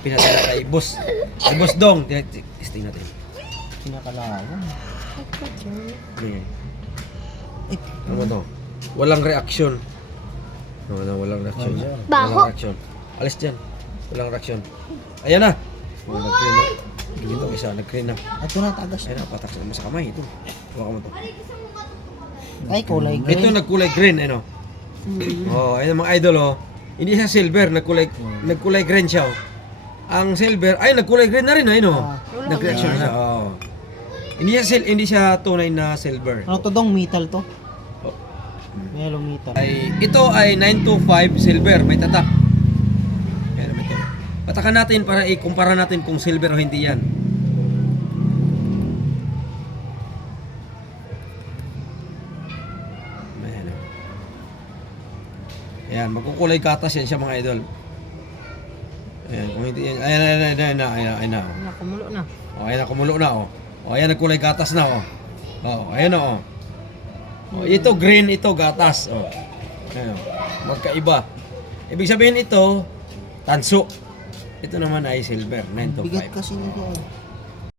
pinatira kay Boss. Kay Boss Dong. Testing natin. Pinakalawan. Okay. Ano ba to? Walang reaction. Walang reaction. Baho. Walang reaction. Alis dyan. Walang reaction. Ayan na. Nag-green na. Ito isa, nag-green na. Ito na, tagas. Ayan na, patak sa sa kamay. Ito. Huwag mo to. Ay, kulay green. Ito nagkulay green, ano? Oh, ayun mga idol, oh. Hindi siya silver, nagkulay green siya, oh. Ang silver, ay nagkulay green na rin, ayun, oh. Nag-reaction siya, oh. Hindi siya tunay na silver. Ano to dong? Metal to? Oh. Yellow metal. Ito ay 925 silver, may tatak. Ayan, may tatak. Patakan natin para ikumpara natin kung silver o hindi yan. Ayan, oh. Ayan, magkukulay gatas yan siya mga idol. Ayan, kung hindi yan, ayan na. Kumulo na. Oh, ayan na, kumulo na, oh. Oh, ayan, nagkulay gatas na, oh. Oh, ayan na, oh. Oh, ito green, ito gatas, oh. Ayan, oh. Magkaiba. Ibig sabihin ito, tanso. Ito naman ay silver, Bigat 925. kasi nito.